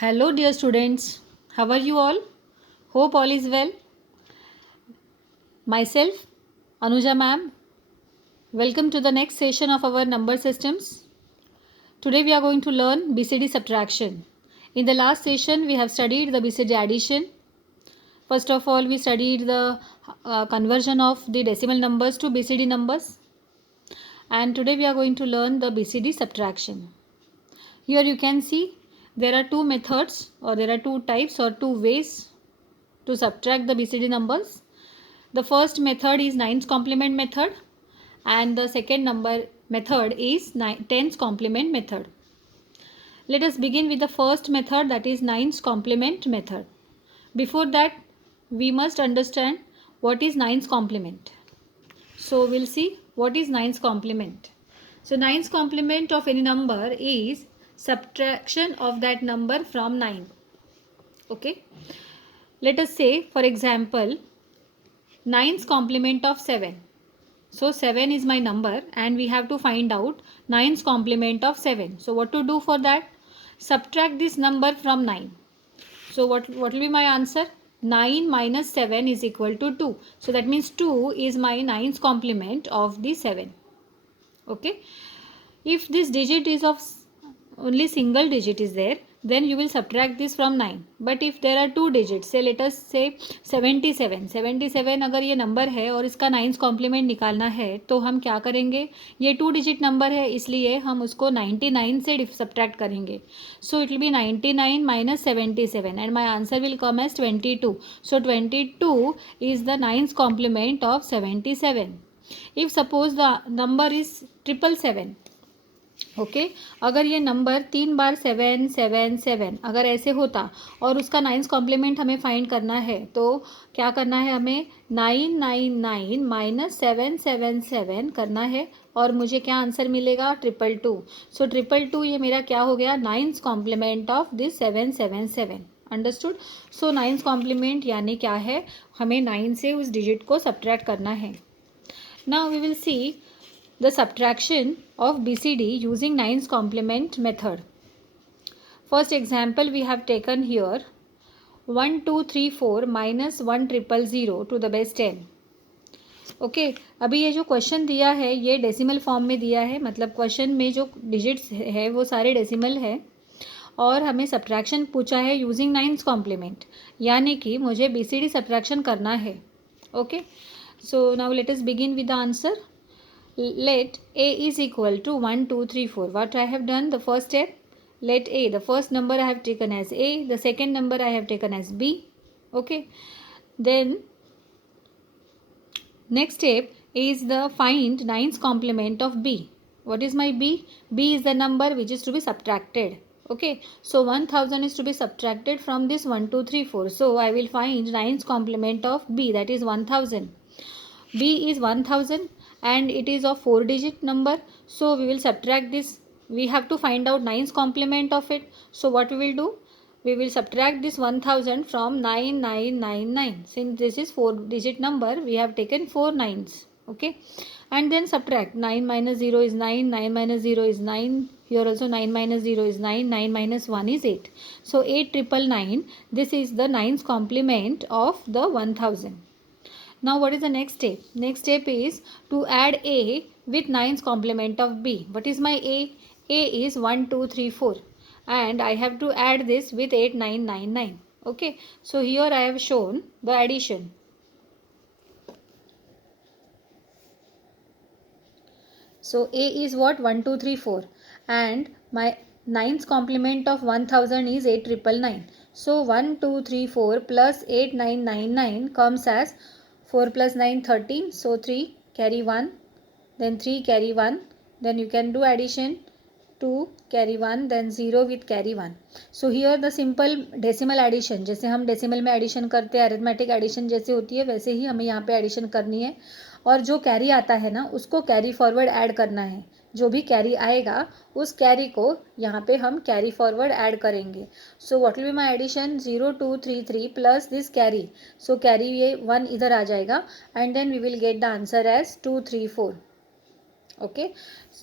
Hello, dear students. How are you all? Hope all is well. Myself, Anuja ma'am. Welcome to the next session of our number systems. Today we are going to learn BCD subtraction. In the last session, we have studied the BCD addition. First of all, we studied the conversion of the decimal numbers to BCD numbers. And today we are going to learn the BCD subtraction. Here you can see there are two methods, or there are two types or two ways to subtract the BCD numbers. The first method is 9's complement method and the second number method is 10's complement method. Let us begin with the first method, that is 9's complement method. Before that, we must understand what is 9's complement. So we'll see what is 9's complement. So 9's complement of any number is subtraction of that number from 9. Okay. Let us say, for example, 9's complement of 7. So 7 is my number and we have to find out 9's complement of 7. So what to do for that? Subtract this number from 9. So what will be my answer? 9 minus 7 is equal to 2. So that means 2 is my 9's complement of the 7. Okay. If this digit is of only single digit is there, then you will subtract this from 9. But if there are two digits, say let us say 77 अगर ये number है और इसका 9's complement निकालना है तो हम क्या करेंगे? ये टू डिजिट नंबर है इसलिए हम उसको 99 से सब्ट्रैक्ट करेंगे. सो it will B 99 minus 77 and my answer will come as 22. So 22 is the 9's complement of 77. If suppose the number is 777, okay अगर ये नंबर 3 बार 777 अगर ऐसे होता और उसका 9's कॉम्प्लीमेंट हमें फाइंड करना है तो क्या करना है? हमें 999 माइनस 777 करना है और मुझे क्या आंसर मिलेगा? 222. सो 222 ये मेरा क्या हो गया? 9's complement of this 777. Understood. So 9's complement यानी क्या है? हमें 9 से उस डिजिट को सब्ट्रैक्ट करना है. Now we will see the subtraction of BCD using 9's complement method. First example we have taken here 1234 minus 1000 to the base 10. Okay अभी ये जो क्वेश्चन दिया है ये डेसिमल फॉर्म में दिया है, मतलब क्वेश्चन में जो डिजिट्स है वो सारे डेसिमल है और हमें सब्ट्रैक्शन पूछा है यूजिंग 9's कॉम्प्लीमेंट, यानी कि मुझे BCD सब्ट्रैक्शन करना है. Okay so now let us begin with the answer. Let A is equal to 1, 2, 3, 4. What I have done, the first step, let A, the first number I have taken as A, the second number I have taken as B. Okay. Then next step is the find 9's complement of B. What is my B? B is the number which is to be subtracted. Okay. So 1000 is to be subtracted from this 1, 2, 3, 4. So I will find 9's complement of B, that is 1000. B is 1000 and it is of 4 digit number, so we will subtract this. We have to find out 9's complement of it. So what we will do? We will subtract this 1000 from 9999. Since this is 4 digit number, we have taken 4 9's. Okay, and then subtract. 9 minus 0 is 9, 9 minus 0 is 9. Here also 9 minus 0 is 9, 9 minus 1 is 8. So 8999, this is the 9's complement of the 1000. Now what is the next step? Next step is to add A with 9's complement of B. What is my A? A is 1, 2, 3, 4 and I have to add this with 8999. Okay, so here I have shown the addition. So A is what? 1, 2, 3, 4 and my 9's complement of 1000 is 8999. So 1, 2, 3, 4 plus 8999 comes as 4 plus 9 13. So 3 carry 1, then 3 carry 1, then you can do addition 2 carry 1, then 0 with carry 1. So here the simple decimal addition, जैसे हम decimal में addition करते हैं, arithmetic addition जैसे होती है वैसे ही हमें यहाँ पे एडिशन करनी है और जो कैरी आता है ना उसको कैरी फॉरवर्ड ऐड करना है. जो भी कैरी आएगा उस कैरी को यहाँ पे हम कैरी फॉरवर्ड ऐड करेंगे. So what will be my addition? 0 2 3 3 plus this carry. So carry ये 1 इधर आ जाएगा and then we will get the answer as 2 3 4. Okay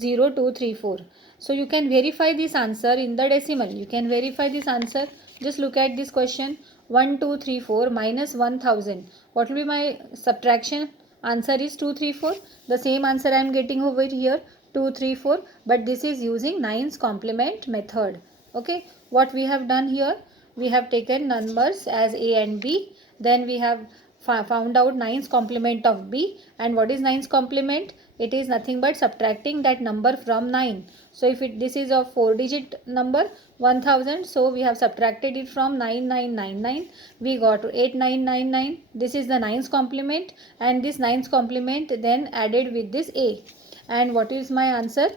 0 2 3 4. So you can verify this answer in the decimal. You can verify this answer. Just look at this question. 1234 minus 1000. What will be my subtraction? Answer is 234. The same answer I am getting over here, 234, but this is using 9's complement method. Okay, what we have done here, we have taken numbers as A and B, then we have found out 9's complement of B. And what is 9's complement? It is nothing but subtracting that number from 9. So if this is a 4-digit number, 1000, so we have subtracted it from 9999, we got 8999. This is the 9's complement, and this 9's complement then added with this A. And what is my answer?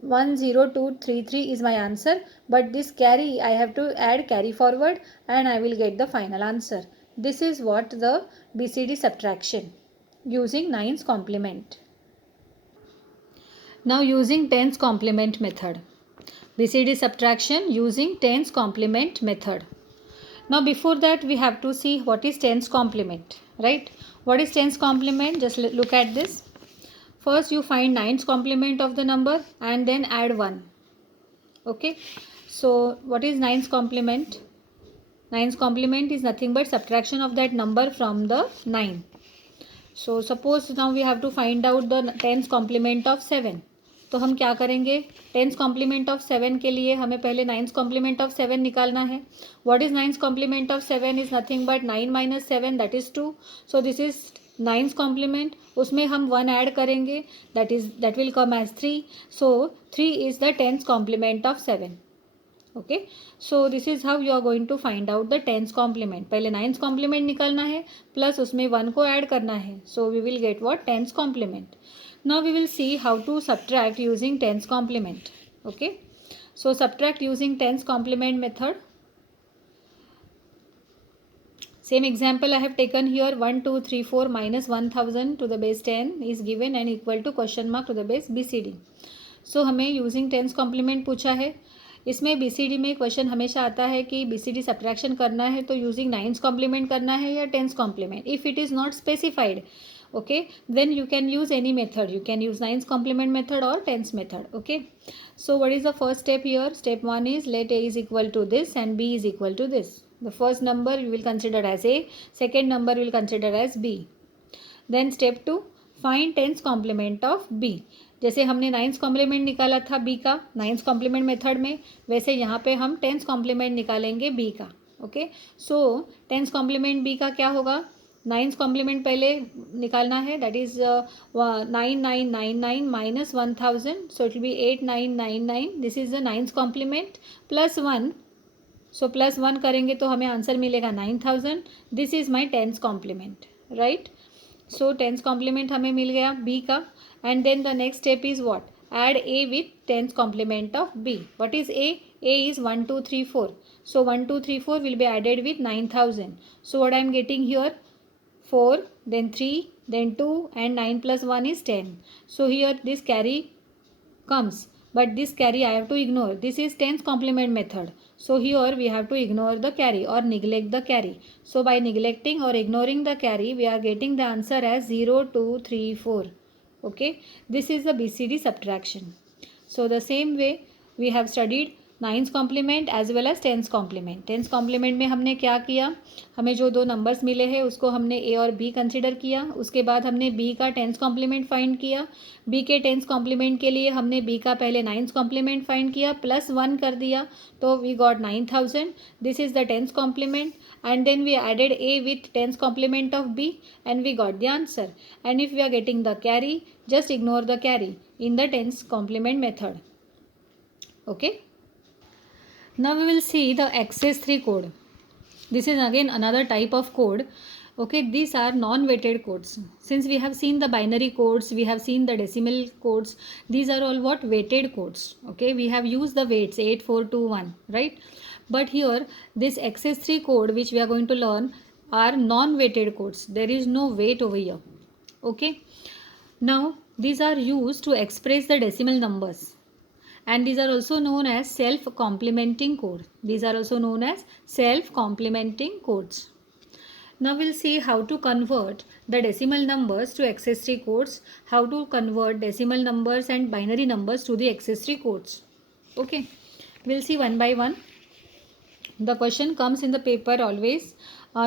10233 is my answer, but this carry I have to add carry forward and I will get the final answer. This is what the BCD subtraction using 9's complement. Now using 10's complement method. BCD subtraction using 10's complement method. Now before that we have to see what is 10's complement, right? What is 10's complement? Just look at this. First you find 9's complement of the number and then add 1. Okay. So what is 9's complement? 9's complement is nothing but subtraction of that number from the 9. So suppose now we have to find out the 10's complement of 7. तो हम क्या करेंगे? 10's complement of 7 के लिए हमें पहले 9's complement of 7 निकालना है. What is 9's complement of 7 is nothing but 9 minus 7, that is 2. So this is 9's complement. उसमें हम 1 ऐड करेंगे, that will come as 3. So 3 is the 10's complement of 7. Okay, so this is how you are going to find out the 10's complement. पहले 9's complement निकालना है plus उसमें 1 को add करना है. So we will get what? 10's complement. Now we will see how to subtract using 10's complement. Okay, so subtract using 10's complement method. Same example I have taken here. 1234 minus 1000 to the base 10 is given and equal to question mark to the base BCD. So हमें using 10's complement पूछा है. इसमें BCD में question हमेशा आता है कि BCD subtraction करना है तो यूजिंग 9's कॉम्प्लीमेंट करना है या 10's complement. If it is not specified, okay, then you can use any method. You can use 9's complement method or 10's method. Okay, so what is the first step here? Step 1 is let A is equal to this and B is equal to this. The first number you will consider as A, second number you will consider as B. Then step 2, find 10's complement of B. जैसे हमने 9's complement निकाला था B का 9's complement method में, वैसे यहाँ पे हम 10's कॉम्प्लीमेंट निकालेंगे B का. ओके, सो 10's कॉम्प्लीमेंट B का क्या होगा? 9's कॉम्प्लीमेंट पहले निकालना है, that is 9999 minus 1000, so it will be 8999. This is the 9's complement plus 1. सो प्लस 1 करेंगे तो हमें आंसर मिलेगा 9000. This is my 10's complement, right? So 10's complement हमें मिल गया B का. And then the next step is what? Add A with 10's complement of B. What is A? A is 1234. So 1234 will be added with 9000. So what I am getting here? 4, then 3, then 2, and 9 plus 1 is 10. So here this carry comes, but this carry I have to ignore. This is 10's complement method. So here we have to ignore the carry or neglect the carry. So by neglecting or ignoring the carry, we are getting the answer as 0234. Okay, this is the BCD subtraction. So the same way we have studied 9's complement as well as 10's complement. 10's complement में हमने क्या किया? हमें जो दो numbers मिले हैं उसको हमने A और B कंसिडर किया. उसके बाद हमने B का 10's complement फाइंड किया. B के 10's complement के लिए हमने B का पहले 9's complement फाइंड किया, प्लस 1 कर दिया, तो we got 9000. This is the 10's complement. And then we added A with 10's complement of B and we got the answer. And if we are getting the carry, just ignore the carry in the 10's complement method. Okay. Now we will see the access 3 code. This is again another type of code. Okay, these are non-weighted codes. Since we have seen the binary codes, we have seen the decimal codes, these are all what? Weighted codes. Okay, we have used the weights 8, 4, 2, 1, right? But here this access 3 code which we are going to learn are non-weighted codes. There is no weight over here. Okay, now these are used to express the decimal numbers, and these are also known as self-complementing code. These are also known as self-complementing codes. Now we'll see how to convert the decimal numbers to access 3 codes, how to convert decimal numbers and binary numbers to the access 3 codes. Okay, we'll see one by one. The question comes in the paper always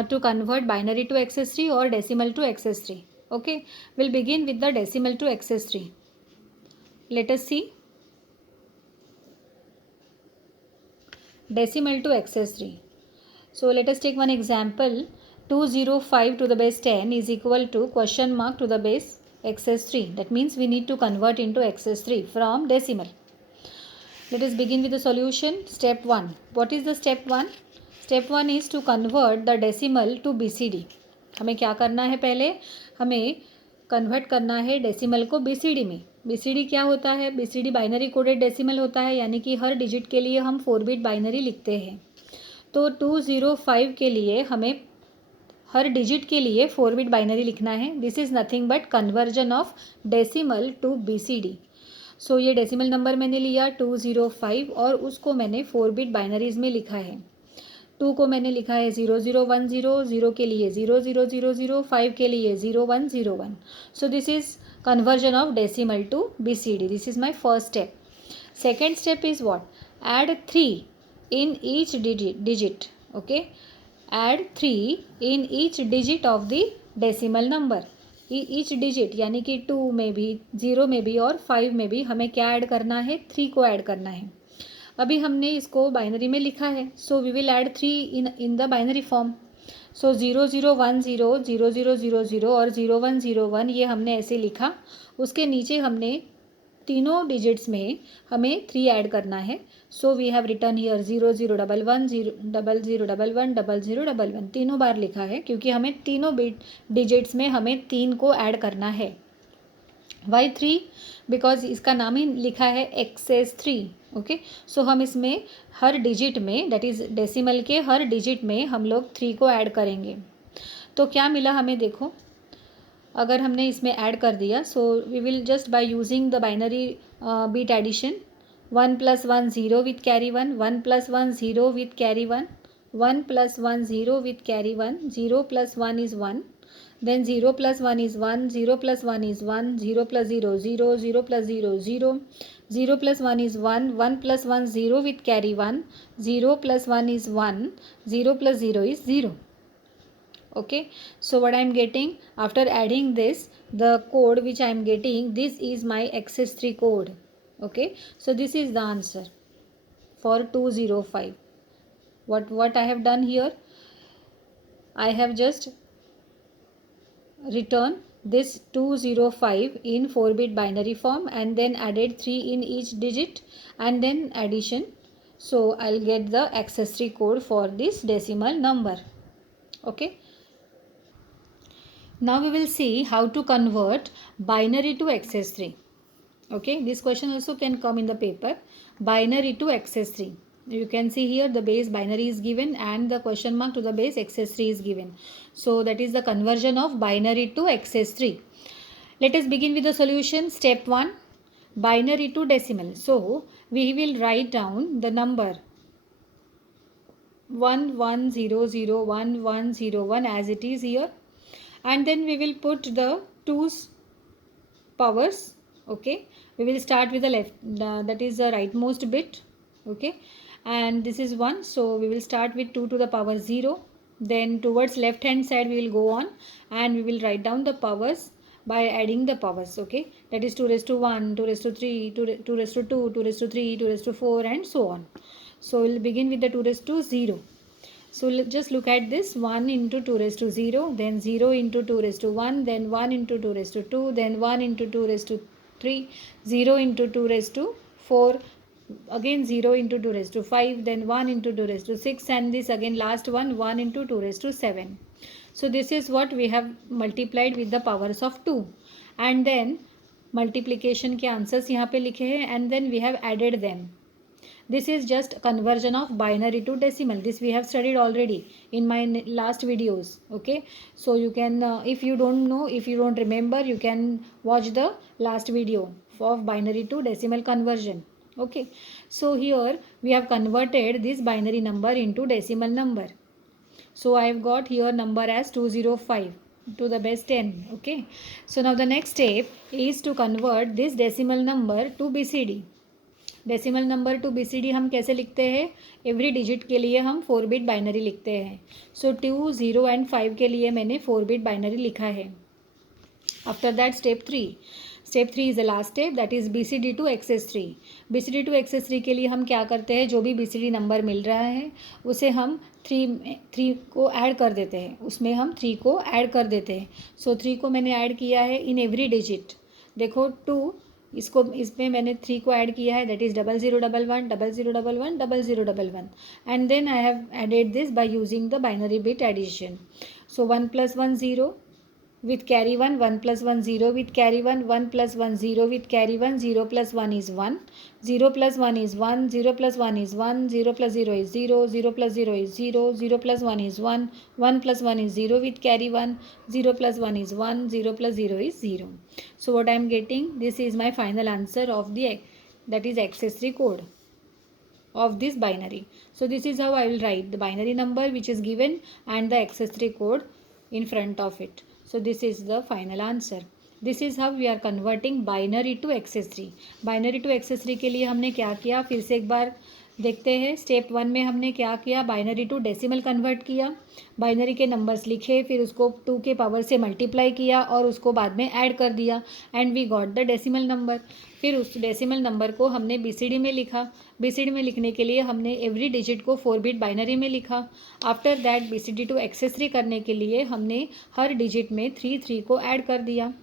to convert binary to excess-3 or decimal to excess-3. Okay, we'll begin with the decimal to excess-3. Let us see. Decimal to excess-3. So let us take one example. 205 to the base 10 is equal to question mark to the base excess-3. That means we need to convert into excess-3 from decimal. Let us begin with the solution. Step 1. What is the step 1? Step 1 is to convert the decimal to BCD. हमें क्या करना है? पहले हमें convert करना है decimal को BCD में. BCD क्या होता है? BCD बाइनरी कोडेड डेसिमल होता है, यानी कि हर डिजिट के लिए हम 4 बिट बाइनरी लिखते हैं. तो 205 के लिए हमें हर डिजिट के लिए 4 बिट बाइनरी लिखना है. This is nothing but conversion of decimal to BCD. So ये डेसिमल नंबर मैंने लिया 205 और उसको मैंने 4 बिट बाइनरीज में लिखा है. 2 को मैंने लिखा है 0010, 0 के लिए 0000, 5 के लिए 0101. So this is conversion of decimal to BCD. This is my first step. Second step is what? Add 3 in each digit. Okay, add 3 in each digit of the decimal number. Each digit यानी कि 2 में भी, 0 में भी और 5 में भी हमें क्या ऐड करना है? 3 को ऐड करना है. अभी हमने इसको बाइनरी में लिखा है, so we will add 3 in the binary form. So 0010, 0000 और 0101 ये हमने ऐसे लिखा. उसके नीचे हमने तीनों डिजिट्स में हमें 3 ऐड करना है. So we have return here 0011, 0011, 0011 तीनों बार लिखा है क्योंकि हमें तीनों डिजिट्स में हमें 3 को ऐड करना है. वाई 3? बिकॉज इसका नाम ही लिखा है excess-3. ओके, सो हम इसमें हर डिजिट में, दैट इज़ डेसिमल के हर डिजिट में हम लोग 3 को ऐड करेंगे. तो क्या मिला हमें? देखो, अगर हमने इसमें ऐड कर दिया, so we will just by using the binary bit addition. 1 + 1 0 with carry 1, 1 + 1 0 with carry 1, 1 + 1 0 with carry 1, 0 + 1 is 1, then 0 + 1 is 1, 0 + 1 is 1, 0 + 0 0, 0 + 0 0, 0 + 1 is 1, 1 + 1 0 with carry 1, 0 + 1 is 1, 0 + 0 is 0. Okay, so what I am getting after adding this, the code which I am getting, this is my excess-3 code. Okay, so this is the answer for 205. What I have done here, I have just written this 205 in 4 bit binary form and then added 3 in each digit and then addition. So I'll get the excess-3 code for this decimal number. Okay, now we will see how to convert binary to excess-3. Okay, this question also can come in the paper. Binary to excess-3. You can see here the base binary is given and the question mark to the base excess-3 is given. So that is the conversion of binary to excess-3. Let us begin with the solution. Step 1, binary to decimal. So we will write down the number 11001101 as it is here, and then we will put the 2's powers. Okay, we will start with the left, that is the rightmost bit. Okay, and this is 1, so we will start with 2 to the power 0. Then towards left hand side we will go on and we will write down the powers by adding the powers. Okay, that is 2 raised to 1, 2 raised to 3, 2 raised to 2, 2 raised to 3, 2 raised to 4 and so on. So we will begin with the 2 raised to 0. So just look at this, 1 into 2 raised to 0, then 0 into 2 raised to 1, then 1 into 2 raised to 2, then 1 into 2 raised to 3, 0 into 2 raised to 4, again 0 into 2 raised to 5, then 1 into 2 raised to 6, and this again last one, 1 into 2 raised to 7. So this is what we have multiplied with the powers of 2, and then multiplication के answers यहाँ पे लिखे हैं and then we have added them. This is just conversion of binary to decimal. This we have studied already in my last videos. Okay, so you can if you don't know, if you don't remember, you can watch the last video of binary to decimal conversion. Okay, so here we have converted this binary number into decimal number. So I have got here number as 205 to the base 10. Okay, so now the next step is to convert this decimal number to BCD. Decimal number two BCD हम कैसे लिखते हैं? Every digit के लिए हम 4 bit binary लिखते हैं. सो 2, 0 and 5 के लिए मैंने 4 बिट बाइनरी लिखा है. After that step 3. Step 3 is the last step, that is BCD to excess 3. BCD to excess 3 के लिए हम क्या करते हैं? जो भी BCD नंबर मिल रहा है उसे हम 3 को ऐड कर देते हैं. उसमें हम 3 को ऐड कर देते हैं. सो 3 को मैंने ऐड किया है इन एवरी डिजिट. देखो 2, इसमें मैंने 3 को ऐड किया है, that is 0011 0011 0011. And then I have added this by using the binary bit addition. So 1 + 1 0 with carry 1, 1 + 1 0 with carry 1, 1 + 1 0 with carry 1, 0 + 1 is 1, 0 + 1 is 1, 0 + 1 is 1, 0 + 0 is 0, 0 + 0 is 0, 0 + 1 is 1, 1 + 1 is 0 with carry 1, 0 + 1 is 1, 0 + 0 is 0. So what I am getting, this is my final answer of that is accessory code of this binary. So this is how I will write the binary number which is given and the accessory code in front of it. So this is the final answer. This is how we are converting binary to accessory. Binary to accessory के लिए हमने क्या किया, फिर से एक बार देखते हैं. स्टेप 1 में हमने क्या किया? बाइनरी टू डेसिमल कन्वर्ट किया. बाइनरी के नंबर्स लिखे, फिर उसको 2 के पावर से मल्टीप्लाई किया और उसको बाद में ऐड कर दिया and we got the decimal number. फिर उस डेसिमल नंबर को हमने BCD में लिखा. BCD में लिखने के लिए हमने एवरी डिजिट को 4 बिट बाइनरी में लिखा. After that BCD to excess three करने के लिए हमने हर डिजिट में 3 को ऐड कर दिया.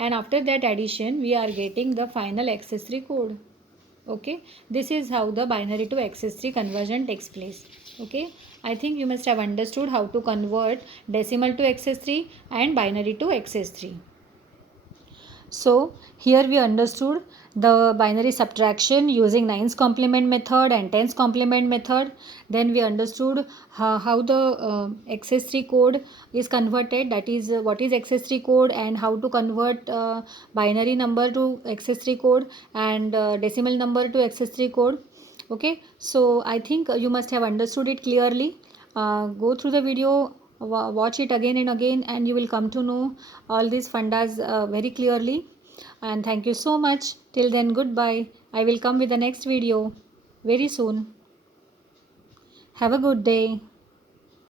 And after that addition we are getting the final excess three code. Okay, this is how the binary to accessory conversion takes place. Okay, I think you must have understood how to convert decimal to accessory and binary to accessory. So here we understood the binary subtraction using 9's complement method and 10's complement method. Then we understood how the accessory code is converted, that is what is accessory code and how to convert binary number to accessory code and decimal number to accessory code. Okay, so I think you must have understood it clearly. Go through the video, watch it again and again, and you will come to know all these fundas very clearly. And thank you so much. Till then, goodbye. I will come with the next video very soon. Have a good day.